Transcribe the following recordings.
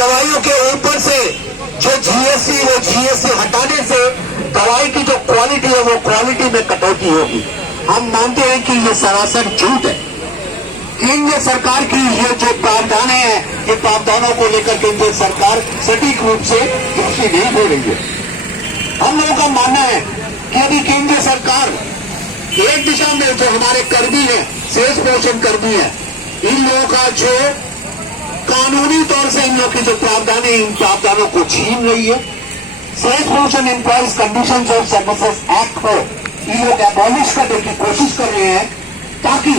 दवाइयों के ऊपर से जो जीएसटी, वो जीएसटी हटाने से दवाई की जो क्वालिटी है वो क्वालिटी में कटौती होगी। हम मानते हैं कि ये सरासर झूठ है। केंद्र सरकार की ये जो प्रावधान है, ये प्रावधानों को लेकर केंद्र सरकार सटीक रूप से दृष्टि नहीं दे रही है। हम लोगों का मानना है कि अभी केंद्र सरकार एक दिशा में जो हमारे कर्मी हैं, सेल्स प्रमोशन कर्मी है, इन लोगों का जो कानूनी तौर से इन लोगों की जो प्रावधान है, इन प्रावधानों को छीन रही है। Sales promotion employees conditions of services act को इन लोग एबॉलिश करने की कोशिश कर रहे हैं, ताकि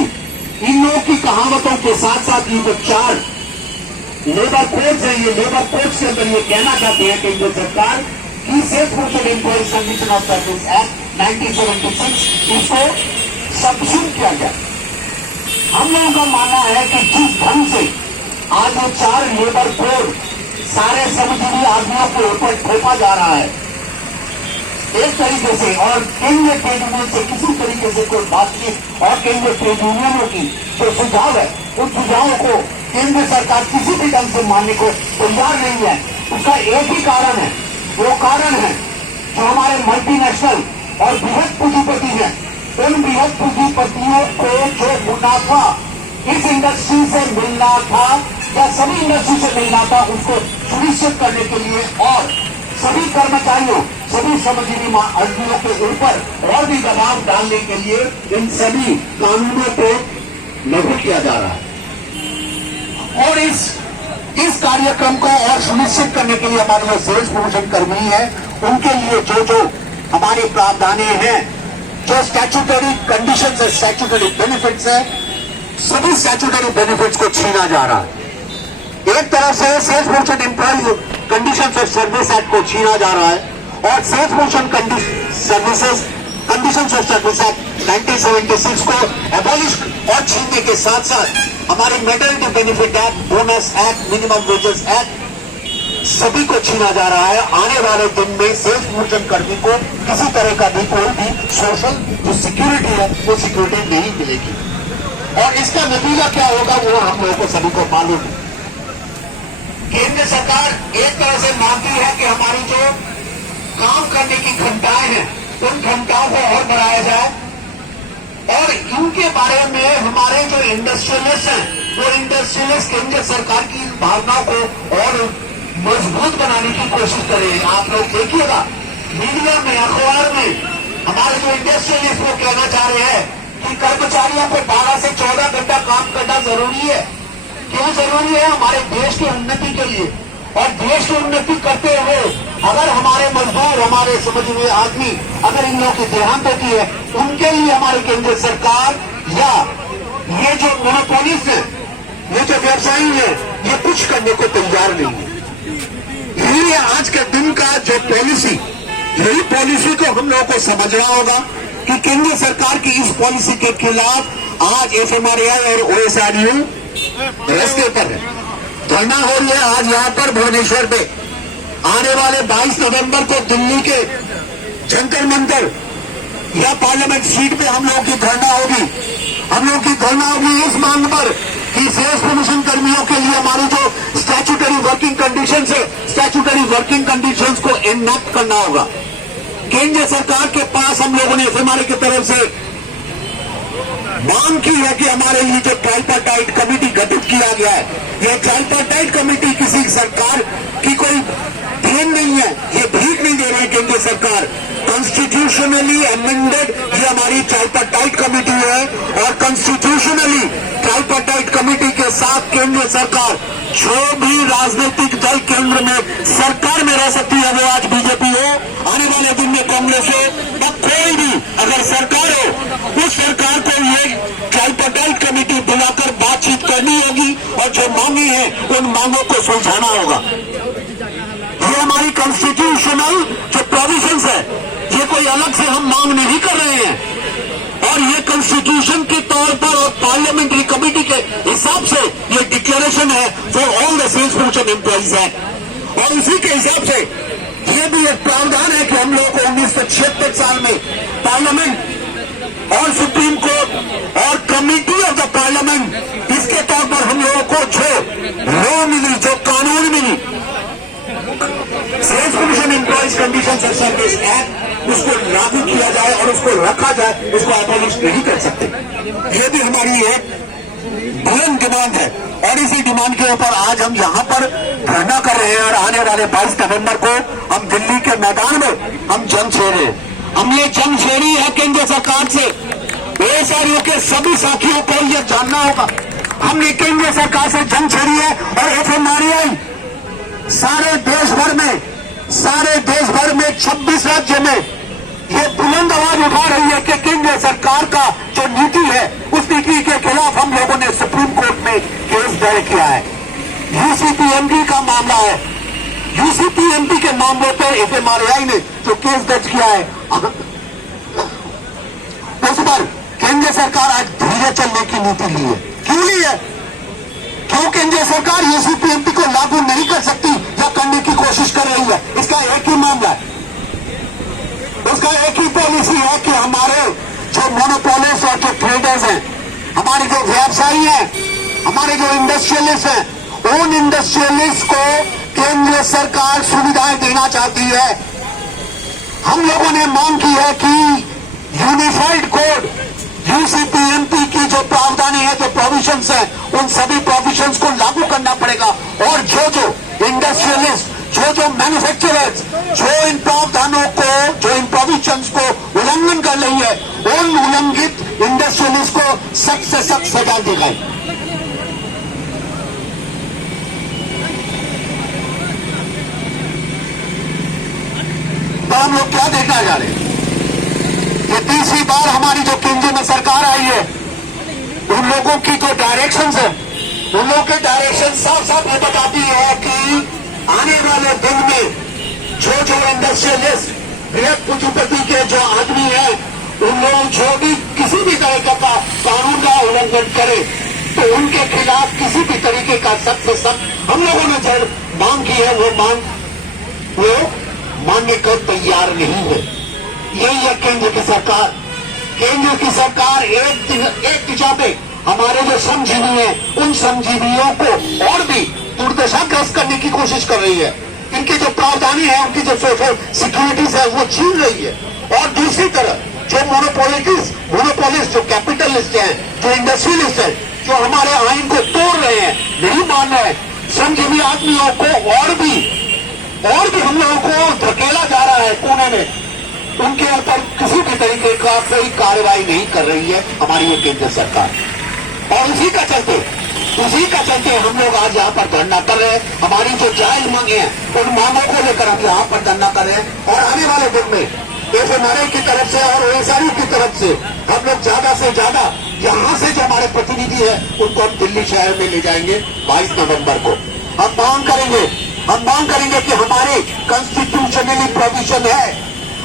इन लोगों की कहावतों के साथ साथ ये जो 4 लेबर कोड्स है, ये लेबर कोड्स के अंदर ये कहना चाहते हैं केंद्र सरकार कि sales promotion employees condition of service act 1976 इसको सब्स्यूम किया जाए। हम लोगों का मानना है कि जिस ढंग से आज वो 4 लेबर कोड सारे श्रमजीवी आदमियों के ऊपर थोपा जा रहा है एक तरीके से, और केंद्रीय ट्रेड यूनियन से किसी तरीके से कोई बातचीत, और केंद्रीय ट्रेड यूनियनों की जो सुझाव है उन सुझावों को केंद्र सरकार किसी भी ढंग से मानने को तैयार नहीं है। उसका एक ही कारण है, वो कारण है जो हमारे मल्टीनेशनल और बृहद पूंजीपति हैं, उन बृहद पूंजीपतियों को जो मुनाफा इस इंडस्ट्री से मिलना था या सभी इंडस्ट्री से मिलना था, उसको सुनिश्चित करने के लिए और सभी कर्मचारियों, सभी श्रमजीवी आदमियों के ऊपर और भी दबाव डालने के लिए इन सभी कानूनों को लागू किया जा रहा है। और इस कार्यक्रम को और सुनिश्चित करने के लिए हमारे जो सेल्स प्रमोशन कर्मी हैं, उनके लिए जो हमारे प्रावधान हैं, जो स्टैट्यूटरी कंडीशंस है, स्टैट्यूटरी बेनिफिट्स है, सभी स्टैट्यूटरी बेनिफिट्स को छीना जा रहा है। एक तरफ से sales promotion employees conditions of service act को छीना जा रहा है, और sales promotion services conditions of service act 1976 को एबॉलिश और छीनने के साथ साथ हमारे maternity benefit act, bonus act, minimum wages act सभी को छीना जा रहा है। आने वाले दिन में सेल्स प्रमोशन कर्मी को किसी तरह का भी कोई भी सोशल जो सिक्योरिटी है वो सिक्योरिटी नहीं मिलेगी, और इसका नतीजा क्या होगा वो हम लोगों को सभी को मालूम है। केंद्र सरकार एक तरह से मानती है कि हमारी जो काम करने की घंटाएं हैं, उन घंटाओं को और बढ़ाया जाए, और इनके बारे में हमारे जो इंडस्ट्रियलिस्ट हैं, वो इंडस्ट्रियलिस्ट केंद्र सरकार की भावनाओं को और मजबूत बनाने की कोशिश करें। आप लोग देखिएगा मीडिया में, अखबार में हमारे जो इंडस्ट्रियलिस्ट वो कहना चाह रहे हैं कि कर्मचारियों को 12 से 14 घंटा काम करना जरूरी है। क्यों जरूरी है? हमारे देश की उन्नति के लिए, और देश की उन्नति करते हुए अगर हमारे मजदूर, हमारे समझ हुए आदमी अगर इन लोगों की देहांत होती है, उनके लिए हमारी केंद्र सरकार या ये जो मोनोपोलिस्ट है, ये जो व्यवसायी है, ये कुछ करने को तैयार नहीं है। यही आज के दिन का जो पॉलिसी, यही पॉलिसी को हम लोगों को समझना होगा कि केंद्र सरकार की इस पॉलिसी के खिलाफ आज एफएमआरआई और ओएसआरयू रस्ते पर है, धरना हो रही है। आज यहाँ पर भुवनेश्वर पे आने वाले 22 नवंबर को दिल्ली के जंतर मंतर या पार्लियामेंट सीट पे हम लोगों की धरना होगी। हम लोगों की धरना होगी इस मांग पर कि सेल्स प्रमोशन कर्मियों के लिए हमारी जो स्टैट्यूटरी वर्किंग कंडीशंस है, स्टैट्यूटरी वर्किंग कंडीशंस को इनैक्ट करना होगा। केंद्र सरकार के पास हम लोगों ने हमारे की तरफ से मांग की है कि हमारे लिए जो ट्राइपार्टाइट कमेटी गठित किया गया है, यह ट्राइपार्टाइट कमेटी किसी सरकार की कोई देन नहीं है, ये भीख नहीं दे रही है केंद्र सरकार। कॉन्स्टिट्यूशनली अमेंडेड ये हमारी ट्राइपार्टाइट कमेटी है, और कॉन्स्टिट्यूशनली ट्राइपार्टाइट कमेटी के साथ केंद्र सरकार, जो भी राजनीतिक दल केंद्र में सरकार में रह सकती है, वो आज बीजेपी हो, आने वाले दिन में कांग्रेस हो, अब कोई भी अगर सरकार हो, उस सरकार को ये ट्राइपार्टाइट कमेटी बुलाकर बातचीत करनी होगी, और जो मांगे हैं उन मांगों को सुलझाना होगा। ये हमारी कॉन्स्टिट्यूशनल जो प्रोविजंस है, ये कोई अलग से हम मांग नहीं कर रहे हैं, और ये कॉन्स्टिट्यूशन के तौर पर और पार्लियामेंट्री कमेटी के हिसाब से ये डिक्लेरेशन है for all the sales promotion employees है। और उसी के हिसाब से ये भी एक प्रावधान है कि हम लोगों को 1976 साल में पार्लियामेंट और सुप्रीम कोर्ट और कमेटी ऑफ द पार्लियामेंट, इसके तौर पर हम लोगों को जो लॉ मिली, जो कानून मिली, employees condition of service act उसको लागू किया जाए और उसको रखा जाए, इसको अबॉलिश नहीं कर सकते। ये भी हमारी एक बुलंद डिमांड है और इसी डिमांड के ऊपर आज हम यहाँ पर धरना कर रहे हैं और आने वाले 22 नवंबर को हम दिल्ली के मैदान में हम जंग छेड़ रहे हैं। हम ये जंग छेड़ी है केंद्र सरकार से। एएसआरयू के सभी साथियों को यह जानना होगा, हमने केंद्र सरकार से जंग छेड़ी है और एफएमआरआई सारे देश भर में 26 राज्य में ये बुलंद आवाज उठा रही है कि केंद्र सरकार का जो नीति है उस नीति के खिलाफ हम लोगों ने सुप्रीम कोर्ट में केस दायर किया है। यूसीपीएमडी का मामला है, यूसीपीएमडी के मामले पर एफएमआरआई ने जो केस दर्ज किया है उस पर केंद्र सरकार आज धीरे चलने की नीति ली है। क्यों ली है? क्यों केंद्र सरकार यूसीपीएमडी को लागू नहीं कर सकती या करने की कोशिश कर रही है? इसका एक ही मामला है, उसका एक ही पॉलिसी है कि हमारे जो मोनोपोलिस्ट और जो ट्रेडर्स हैं, हमारे जो व्यवसायी हैं, हमारे जो इंडस्ट्रियलिस्ट हैं, उन इंडस्ट्रियलिस्ट को केंद्र सरकार सुविधाएं देना चाहती है। हम लोगों ने मांग की है कि यूनिफाइड कोड यूसीपीएमपी की जो प्रावधान है, जो प्रोविजंस है, उन सभी प्रोविजंस को लागू करना पड़ेगा और जो इंडस्ट्रियलिस्ट, जो मैन्युफैक्चरर्स जो इन प्रावधानों को, जो इन प्रोविजंस को उल्लंघन कर रही है, उन उल्लंघित इंडस्ट्रियलिस्ट को सख्त से सख्त सजा दी गई। तो हम लोग क्या देखना जा रहे हैं? ये तीसरी बार हमारी जो केंद्र में सरकार आई है, उन लोगों की जो डायरेक्शंस है, उन लोगों के डायरेक्शन साफ साफ ये बताती है कि आने वाले दिन में जो इंडस्ट्रियलिस्ट, बृहद पूंजीपति के जो आदमी है, उन लोग जो भी किसी भी तरह का कानून का उल्लंघन करे तो उनके खिलाफ किसी भी तरीके का सख्त से सख्त हम लोगों ने जो मांग की है वो मानने को तैयार नहीं है। यही है केंद्र की सरकार। केंद्र की सरकार एक दिशा पे हमारे जो श्रमजीवी हैं, उन श्रमजीवियों को और भी दुर्दशाग्रस्त करने की कोशिश कर रही है। इनकी जो प्रावधानी है, उनकी जो सोशल सिक्योरिटीज है, वो छीन रही है। और दूसरी तरफ जो मोनोपोलिस्ट, जो कैपिटलिस्ट हैं, जो इंडस्ट्रियलिस्ट हैं, जो हमारे आइन को तोड़ रहे हैं, नहीं मान रहे हैं, श्रमजीवी आदमियों को और भी हम लोगों को धकेला जा रहा है कोने में, उनके ऊपर किसी भी तरीके का कोई कार्रवाई नहीं कर रही है हमारी ये केंद्र सरकार। और उसी का चलते हम लोग आज यहाँ पर धरना कर रहे हैं। हमारी जो जायज मांगे हैं, उन मांगों को लेकर हम यहाँ पर धरना कर रहे हैं और आने वाले दिन में एफएमआरआई की तरफ से और ओएसआरयू की तरफ से हम लोग ज्यादा से ज्यादा यहाँ से जो हमारे प्रतिनिधि है उनको हम दिल्ली शहर में ले जाएंगे 22 नवंबर को। हम मांग करेंगे कि हमारे कॉन्स्टिट्यूशनली प्रोविजन है,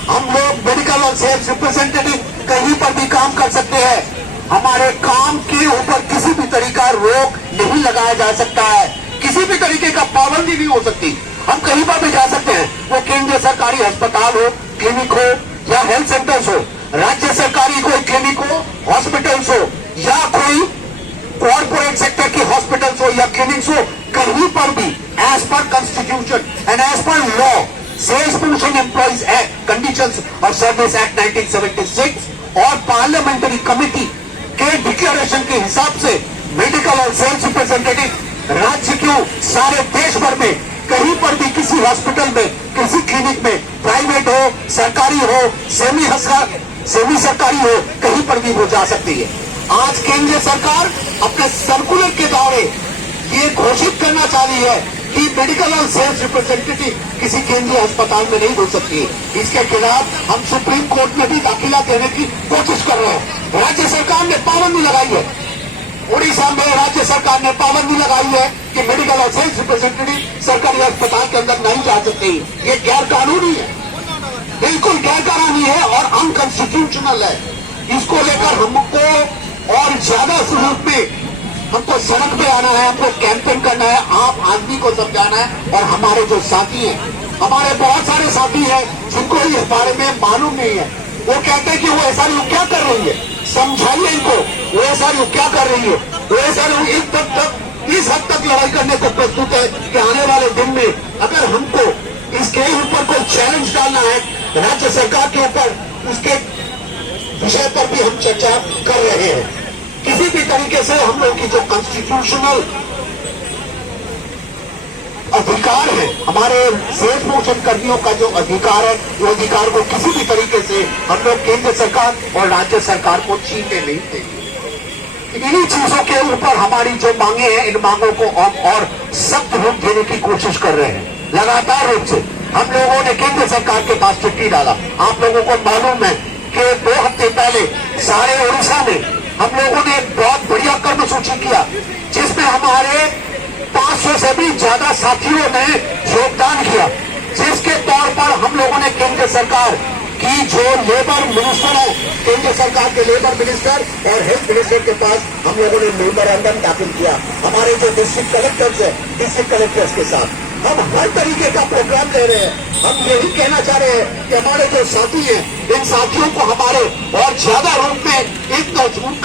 हम लोग मेडिकल और सेल्स रिप्रेजेंटेटिव कहीं पर भी काम कर सकते हैं। हमारे काम के ऊपर किसी भी तरीका रोक नहीं लगाया जा सकता है, किसी भी तरीके का पाबंदी नहीं हो सकती। हम कहीं पर भी जा सकते हैं, वो केंद्रीय सरकारी अस्पताल हो, क्लिनिक हो या हेल्थ सेंटर्स हो, राज्य सरकारी कोई क्लिनिक हो, हॉस्पिटल्स हो या कोई कॉर्पोरेट सेक्टर की हॉस्पिटल्स हो या क्लिनिक्स हो, कहीं पर भी as per constitution and as per law, sales promotion employees act, conditions of service act 1976 और पार्लियामेंट्री कमेटी के डिक्लेरेशन के हिसाब से मेडिकल और सेल्स रिप्रेजेंटेटिव राज्य के सारे देश भर में कहीं पर भी किसी हॉस्पिटल में, किसी क्लिनिक में, प्राइवेट हो, सरकारी हो, सेमी सरकारी हो, कहीं पर भी वो जा सकती है। आज केंद्र सरकार अपने सर्कुलर के दौरे ये घोषित करना चाह रही है कि मेडिकल और सेल्स रिप्रेजेंटेटिव किसी केंद्रीय अस्पताल में नहीं हो सकती है। इसके खिलाफ हम सुप्रीम कोर्ट में भी दाखिला देने की कोशिश कर रहे हैं। राज्य सरकार ने पाबंदी लगाई है, उड़ीसा में राज्य सरकार ने पाबंदी लगाई है कि मेडिकल और सेल्स रिप्रेजेंटेटिव सरकारी अस्पताल के अंदर नहीं जा सकते। ये गैर कानूनी है, बिल्कुल गैर कानूनी है और अनकॉन्स्टिट्यूशनल है। इसको लेकर हमको और ज्यादा रूप में हमको सड़क पे आना है, हमको कैंपेन करना है, आम आदमी को समझाना है। और हमारे जो साथी हैं, हमारे बहुत सारे साथी हैं जिनको इस बारे में मालूम नहीं है, वो कहते हैं कि वो एसआरयू क्या कर रही है, समझाइए इनको वो एसआरयू क्या कर रही है। वो एसआरयू इस हद तक लड़ाई करने को प्रस्तुत है कि आने वाले दिन में अगर हमको इसके उसके ऊपर कोई चैलेंज डालना है राज्य सरकार के ऊपर, उसके विषय पर भी हम चर्चा कर रहे हैं। किसी भी तरीके से हम लोग की जो कॉन्स्टिट्यूशनल अधिकार है, हमारे सेठ मोशन कर्मियों का जो अधिकार है, वो अधिकार को किसी भी तरीके से हम लोग केंद्र सरकार और राज्य सरकार को छीनने नहीं देंगे। इन्हीं चीजों के ऊपर हमारी जो मांगे हैं, इन मांगों को हम और सख्त रूप देने की कोशिश कर रहे हैं। लगातार रूप से हम लोगों ने केंद्र सरकार के पास चिट्ठी डाला। आप लोगों को मालूम है कि 2 हफ्ते पहले सारे उड़ीसा में हम लोगों ने एक बहुत बढ़िया कर्मसूची किया, जिसमें हमारे 500 से भी ज्यादा साथियों ने योगदान किया, जिसके तौर पर हम लोगों ने केंद्र सरकार की जो लेबर मिनिस्टर है, केंद्र सरकार के लेबर मिनिस्टर और हेल्थ मिनिस्टर के पास हम लोगों ने मेमोरेंडम दाखिल किया। हमारे जो डिस्ट्रिक्ट कलेक्टर्स है, डिस्ट्रिक्ट कलेक्टर्स के साथ हम हर तरीके का प्रोग्राम ले रहे हैं। हम यही कहना चाह रहे हैं कि हमारे जो साथी हैं, इन साथियों को हमारे और ज्यादा रूप में इन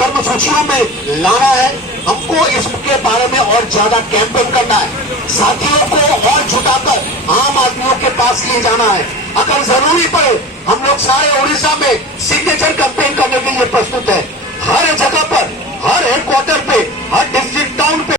कर्मसूचियों में लाना है। हमको इसके बारे में और ज्यादा कैंपेन करना है, साथियों को और जुटाकर आम आदमियों के पास ले जाना है। अगर जरूरी पड़े हम लोग सारे उड़ीसा में सिग्नेचर कैंपेन करने के लिए प्रस्तुत है।